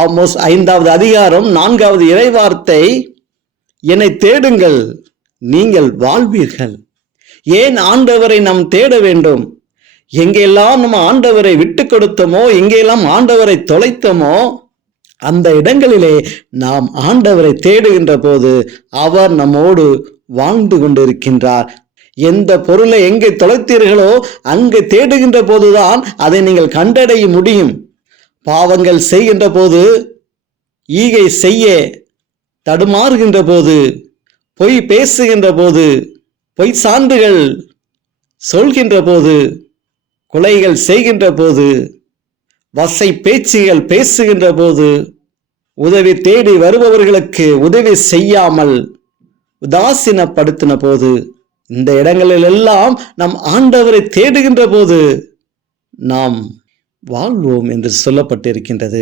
Amos 5வது அதிகாரம் 4வது இறைவார்த்தை, என்னை தேடுங்கள் நீங்கள் வாழ்வீர்கள். ஏன் ஆண்டவரை நாம் தேட வேண்டும்? எங்கெல்லாம் நம்ம ஆண்டவரை விட்டு கொடுத்தோமோ, எங்கெல்லாம் ஆண்டவரை தொலைத்தோமோ, அந்த இடங்களிலே நாம் ஆண்டவரை தேடுகின்ற போது அவர் நம்மோடு வாழ்ந்து கொண்டிருக்கின்றார். எந்த பொருளை எங்கே தொலைத்தீர்களோ அங்கே தேடுகின்ற போதுதான் அதை நீங்கள் கண்டடைய முடியும். பாவங்கள் செய்கின்ற போது, ஈகை செய்ய தடுமாறுகின்ற போது, பொய் பேசுகின்ற போது, பொய் சான்றுகள் சொல்கின்ற போது, கொலைகள் செய்கின்ற போது, வசை பேச்சுகள் பேசுகின்ற போது, உதவி தேடி வருபவர்களுக்கு உதவி செய்யாமல் உதாசீனப்படுத்தின போது, இந்த இடங்களில் எல்லாம் நாம் ஆண்டவரை தேடுகின்ற போது நாம் வாழ்வோம் என்று சொல்லப்பட்டிருக்கின்றது.